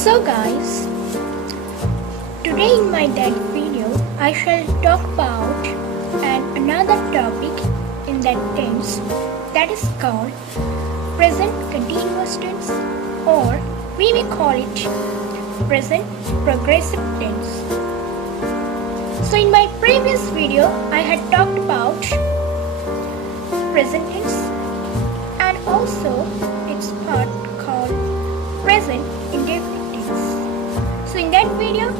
So guys, today in my that video I shall talk about another topic in that tense that is called present continuous tense, or we may call it present progressive tense. So in my previous video I had talked about present tense and also its part called present indefinite tense. So in that video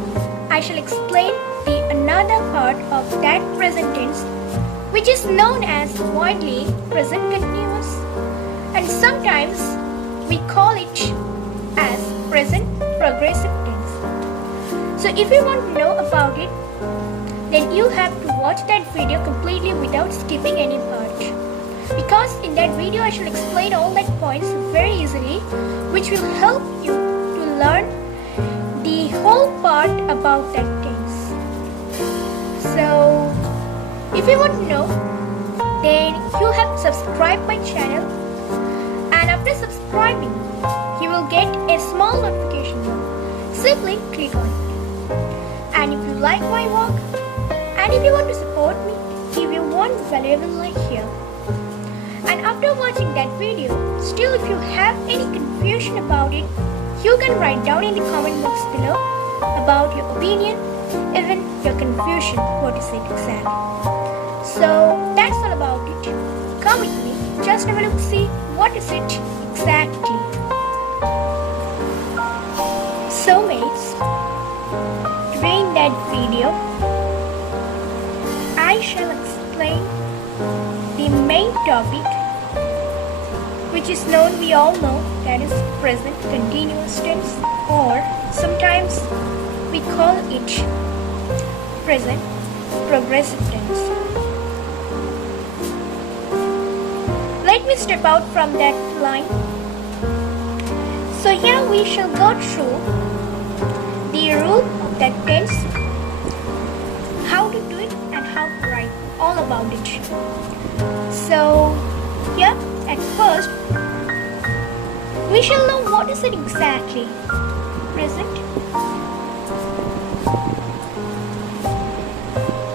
I shall explain the another part of that present tense, which is known as widely present continuous, and sometimes we call it as present progressive tense. So if you want to know about it, then you have to watch that video completely without skipping any part, because in that video I shall explain all that points very easily, which will help you to learn the whole part about that tense. So if you want to know, then you have to subscribe my channel, and after subscribing you will get a small notification bell. Simply click on it. And if you like my work, and if you want to support me, give you one valuable like here. And after watching that video, still if you have any confusion about it, you can write down in the comment box below about your opinion, even your confusion, what is it exactly. So that's all about it. Come with me, just have a look, see what is it exactly. So mates, today in that video I shall explain the main topic, which is known, we all know, that is present continuous tense, or sometimes we call it present progressive tense. Let me step out from that line. So here we shall go through the rule of that tense, how to do it and how to write all about it. So here at first we shall know what is it exactly. Present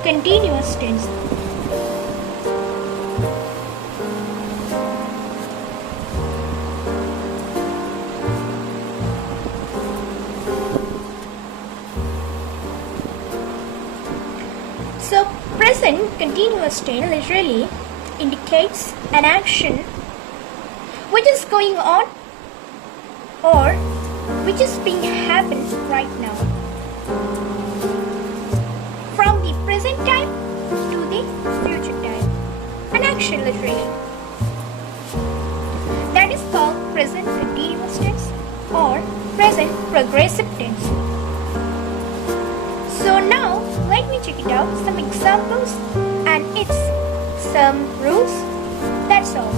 continuous tense. So present continuous tense literally indicates an action which is going on or which is being happened right now, from the present time to the future time. An action literally. That is called present continuous tense or present progressive tense. So now let me check it out, some examples and it's some rules, that's all.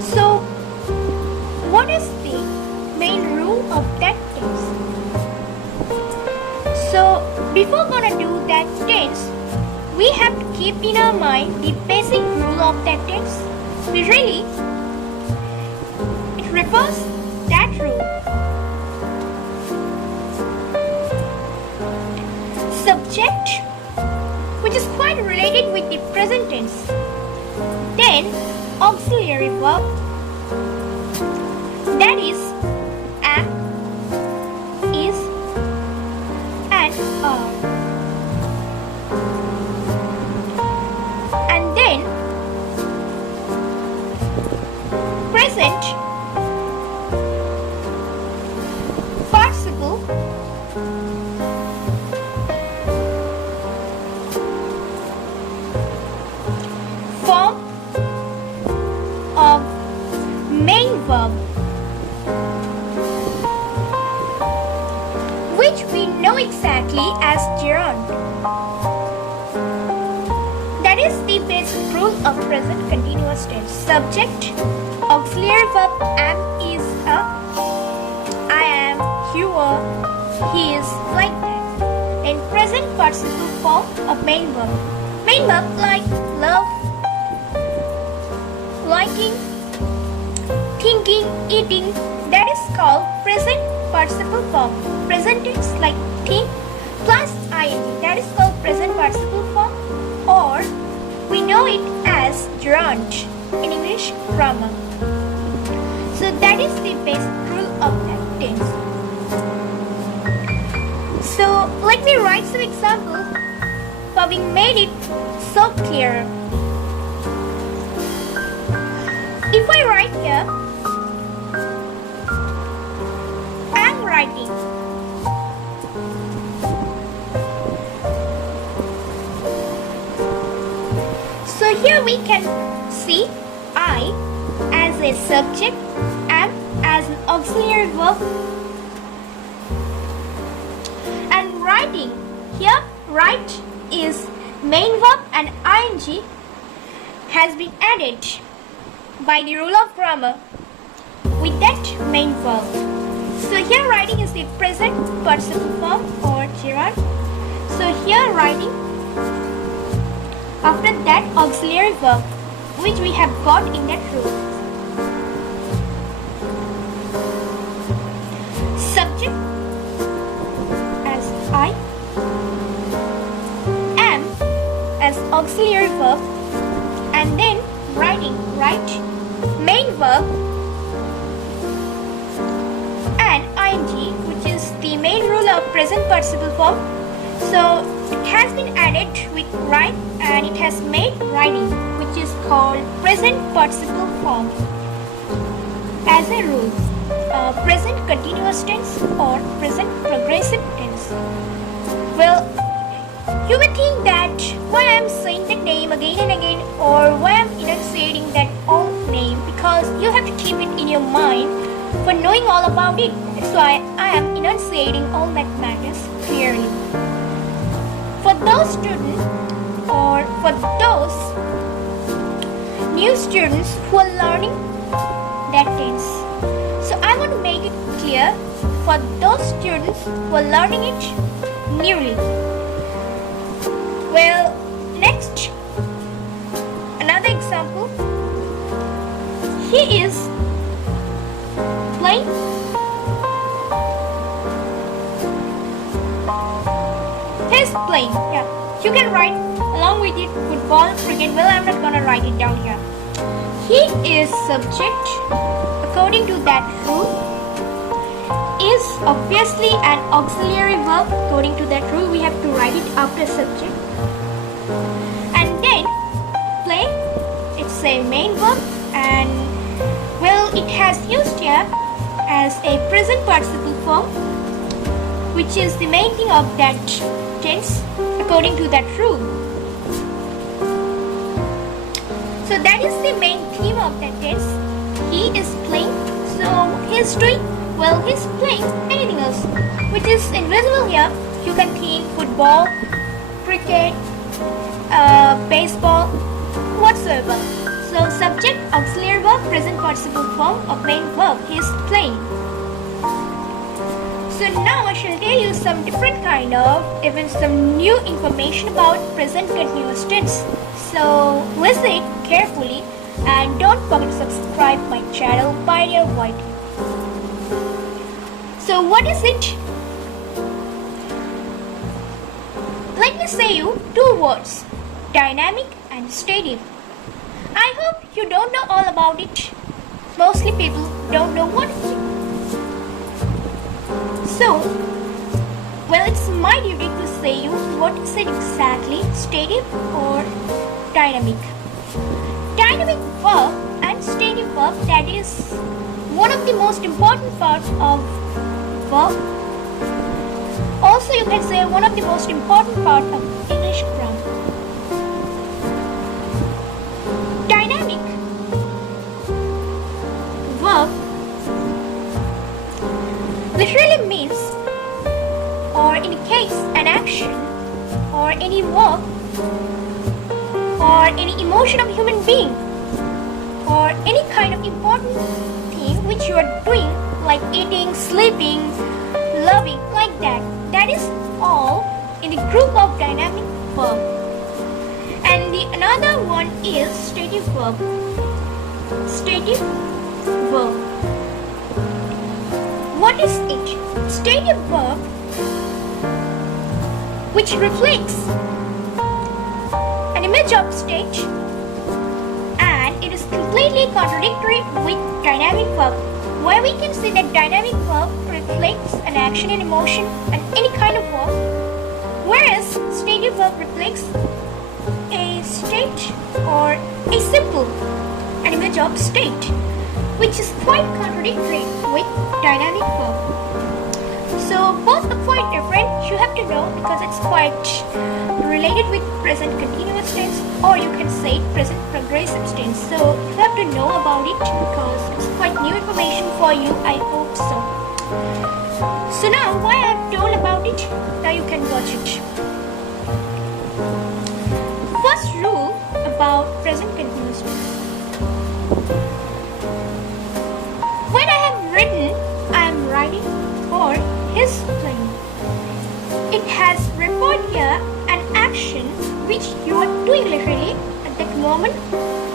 So what is the main rule of that tense? So before gonna do that tense, we have to keep in our mind the basic rule of that tense. Literally, it refers that rule. Subject, which is quite related with the present tense. Then auxiliary verb, that is am, is, and are. And then present participle, form of main verb, which we know exactly as gerund. That is the basic rule of present continuous tense. Subject, auxiliary verb am, is, I am, you are, he is, like that. Then present participle form of main verb. Main verb like love, liking, thinking, eating, that is called present participle form. Present tense like think plus ing, that is called present participle form, or we know it as gerund in English grammar. So that is the basic rule of that tense. So let me write some examples for being made it so clear. If I write here, I'm writing. So here we can see I as a subject, am as an auxiliary verb, and writing. Here write is main verb and ing has been added by the rule of grammar with that main verb. So here writing is the present participle form or gerund. So here writing, after that auxiliary verb which we have got in that rule. Subject as I, am as auxiliary verb, and then writing, write, main verb and ing, which is the main rule of present participle form. So it has been added with write and it has made writing, which is called present participle form as a rule. Present continuous tense or present progressive tense. Well, you may think that why I am saying that name again and again, or why I am enunciating that old name, because you have to keep it in your mind for knowing all about it. That's why I am enunciating all that matters clearly. For those students or for those new students who are learning that tense, so I want to make it clear for those students who are learning it newly. Well, next, another example. He is playing. He's playing. Yeah, you can write along with it football, cricket. Well, I'm not gonna write it down here. He is subject according to that rule. Is obviously an auxiliary verb. According to that rule, we have to write it after subject. And then play, it's a main verb, and well, it has used here as a present participle form, which is the main thing of that tense according to that rule. So that is the main theme of that tense. He is playing, so he's doing, well, he's playing anything else which is invisible here. You can think football, cricket, baseball, whatsoever. So subject, auxiliary verb, present participle form of main verb. He is playing. So now I shall tell you some different kind of, even some new information about present continuous tense. So listen carefully and don't forget to subscribe my channel Pioneer White. So what is it? Let me say you two words, dynamic and stative. I hope you don't know all about it. Mostly people don't know what it is. So, well, it's my duty to say you what is it exactly, stative or dynamic. Dynamic verb and stative verb, that is one of the most important parts of verb. Also, you can say one of the most important part of English grammar. Dynamic verb literally means or indicates an action or any work or any emotion of human being or any kind of important thing which you are doing, like eating, sleeping, loving, like that. That is all in the group of dynamic verb. And the another one is stative verb. Stative verb. stative verb which reflects an image of state, and it is completely contradictory with dynamic verb, where we can see that dynamic verb reflects an action and emotion and any kind of verb, whereas stative verb reflects a state or a symbol, an image of state, which is quite contradictory with dynamic verb. So both are quite different, you have to know, because it's quite related with present continuous tense, or you can say present progressive tense. So you have to know about it because it's quite new information for you, I hope so. So now why I've told about it, now you can watch it. First rule about present continuous tense. When I have written, I am writing, or is playing. It has referred here an action which you are doing literally at that moment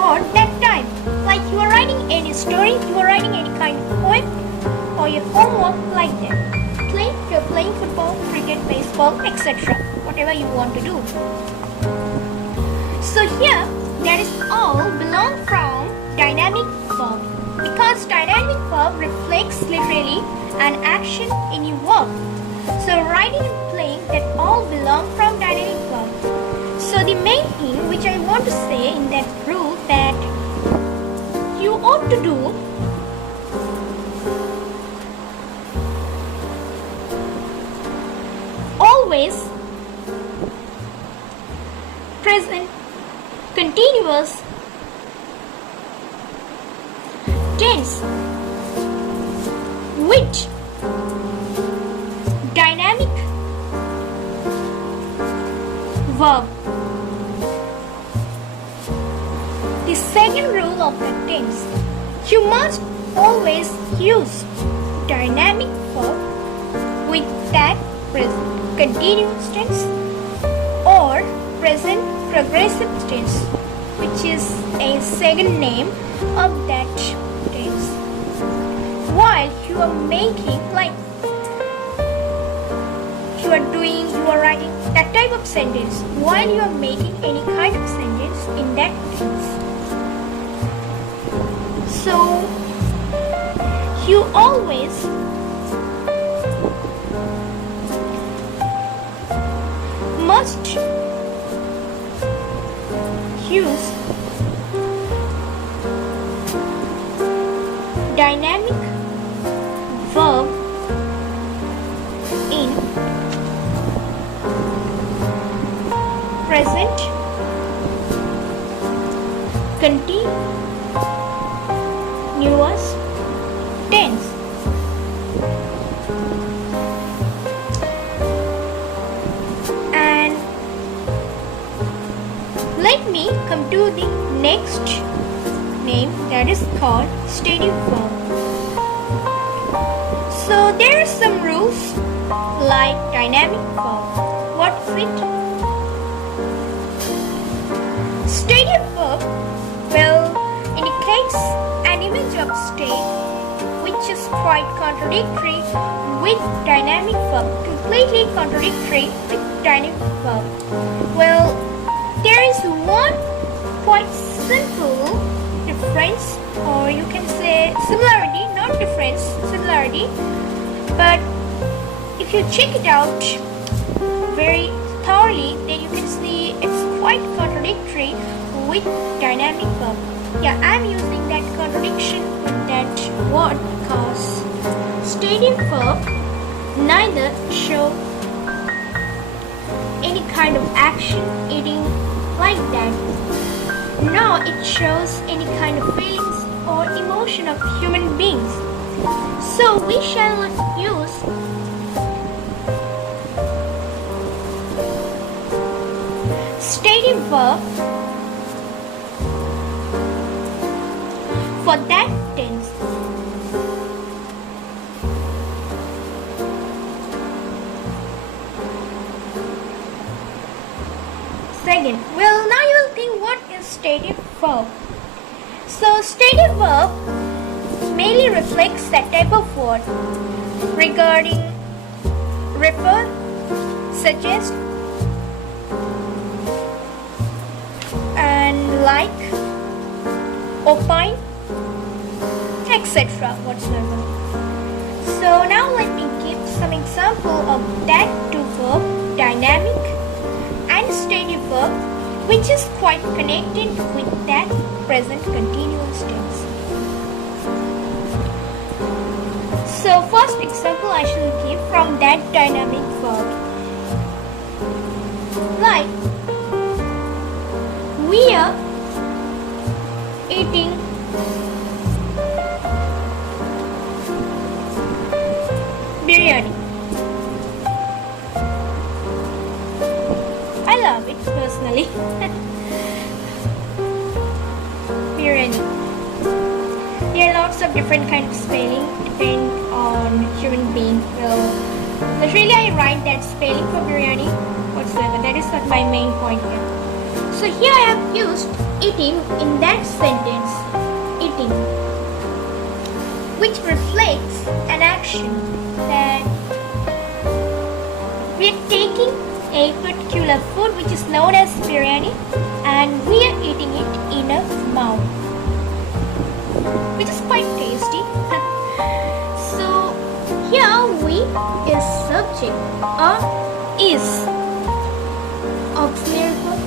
or that time. Like you are writing any story, you are writing any kind of poem, or your homework like that. Playing, you're playing football, cricket, baseball, etc. Whatever you want to do. So here, that is all belong from dynamic verb, because dynamic verb reflects literally an action in your work. So writing and playing, that all belong from dynamic verb. So the main thing which I want to say in that rule that you ought to do always present continuous tense with dynamic verb. The second rule of the tense, you must always use dynamic verb with that present continuous tense or present progressive tense, which is a second name of that tense. While you are making, like you are doing, you are writing that type of sentence, while you are making any kind of sentence in that tense. So you always must use dynamic verb in present continuous tense. And let me come to the next name, that is called stative verb. So there are some rules like dynamic verb. What is it? Stative verb will indicate an image of state which is quite contradictory with dynamic verb, completely contradictory with dynamic verb. Well, there is one quite simple difference, or you can say similarity, not difference, similarity. But if you check it out very thoroughly, then you can see it's quite contradictory with dynamic verb. Yeah, I'm using that contradiction in that word because stative verb neither show any kind of action, eating like that, nor it shows any kind of feelings or emotion of human beings. So we shall not use stative verb for that tense. Second, well, now you will think, what is stative verb? So stative verb mainly reflects that type of word regarding refer, suggest, and like, opine, etc. whatsoever. So now let me give some example of that to verb, dynamic and steady verb, which is quite connected with that present continuous tense. So first example I shall give from that dynamic verb. Like, we are eating biryani. I love it personally. Biryani. There are lots of different kinds of spelling depend on human being. Well, really I write that spelling for biryani whatsoever. That is not my main point here. So here I have used eating in that sentence. Eating, which reflects an action that we are taking a particular food which is known as biryani and we are eating it in a mouth, which is quite tasty. So here we is subject or is auxiliary verb.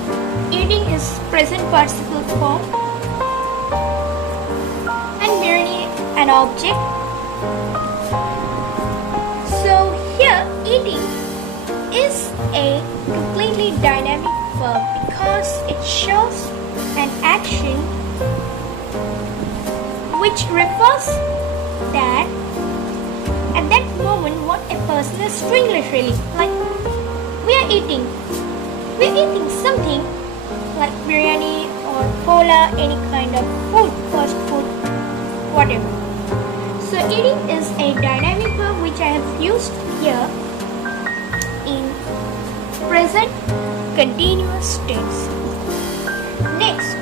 Eating is present participle form and biryani an object. So here eating is a completely dynamic verb because it shows an action which refers that at that moment what a person is doing literally. Like, we're eating something like biryani or cola, any kind of food, fast food, whatever. So eating is a dynamic verb which I have used here in present continuous tense. Next,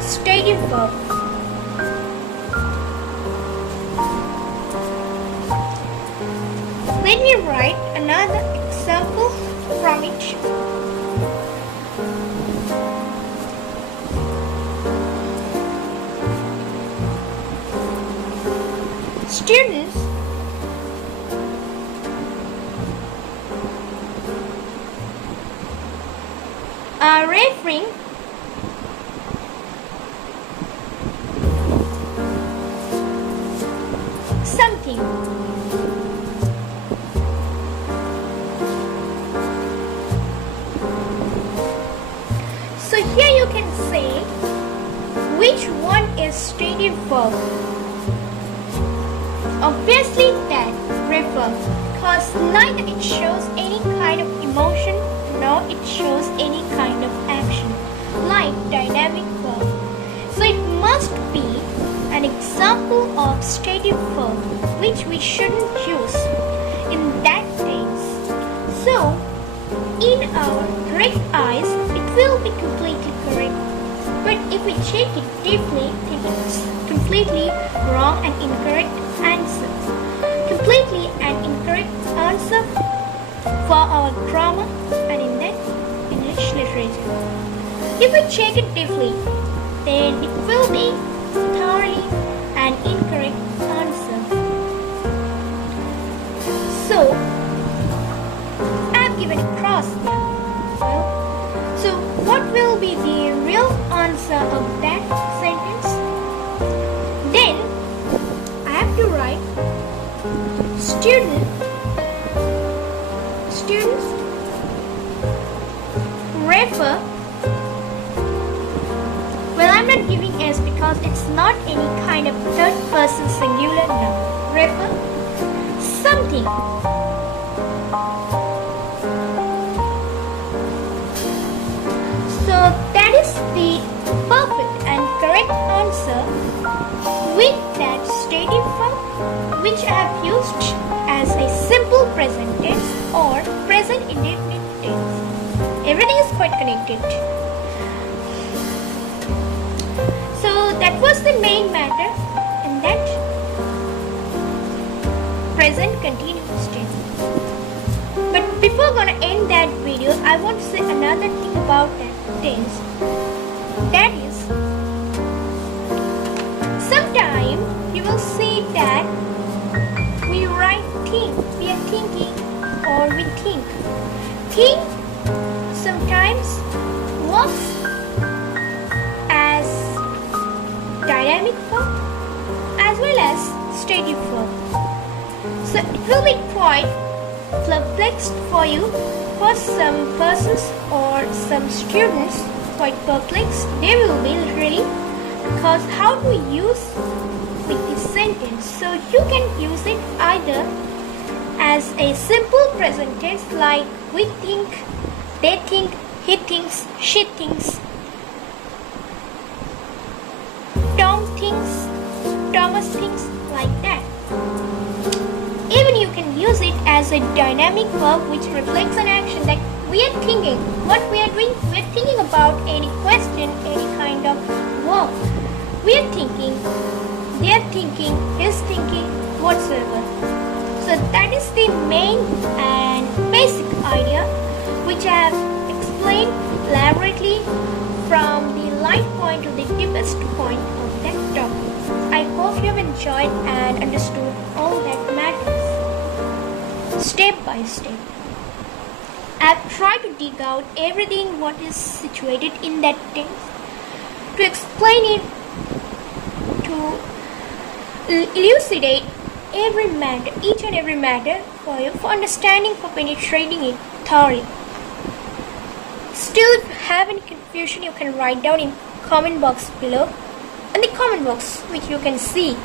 steady verb. Let me write another example from it. Students are referring something. So here you can say which one is steady verb. Obviously that refer, because neither it shows any kind of emotion nor it shows any kind of action like dynamic verb. So it must be an example of steady verb which we shouldn't use in that tense. So in our correct eyes it will be completely correct, but if we check it deeply then it's completely wrong and incorrect answer. Completely an incorrect answer for our grammar and in that English literature. If we check it deeply, then it will be thoroughly an incorrect answer. So, I have given a cross here. Well, so what will be the real answer of that sentence? Then, I have to write students refer. Well, I'm not giving S because it's not any kind of third person singular noun. Refer something. So that is the perfect and correct answer with that steady verb which I have used as a simple present tense or present indefinite tense. Everything is quite connected. So that was the main matter in that present continuous tense. But before gonna end that video, I want to say another thing about that tense. That is, sometimes you will see that we write think, we are thinking, or we think. Think sometimes works as dynamic verb as well as stative verb. So it will be quite perplexed for you. For some persons or some students, quite perplexed, they will be really, because how to use with this sentence. So you can use it either as a simple present tense like we think, they think, he thinks, she thinks, Tom thinks, Thomas thinks, like that. Even you can use it as a dynamic verb which reflects an action that we are thinking. What we are doing, we are thinking about any question, any kind of work. We are thinking, they are thinking, is thinking, whatsoever. So that is the main and basic idea which I have explained elaborately from the light point to the deepest point of that topic. I hope you have enjoyed and understood all that matters, step by step. I have tried to dig out everything what is situated in that tense, to explain it, to elucidate every matter, each and every matter for you, for understanding, for penetrating it thoroughly. Still, if you have any confusion, you can write down in comment box below, in the comment box which you can see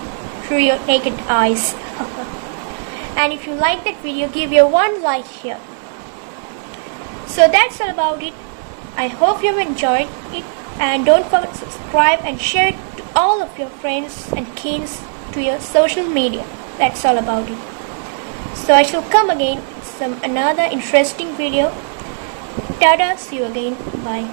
through your naked eyes. And if you like that video, give your one like here. So that's all about it. I hope you have enjoyed it, and don't forget to subscribe and share it to all of your friends and kins to your social media. That's all about it. So I shall come again with another interesting video. Tada, see you again. Bye.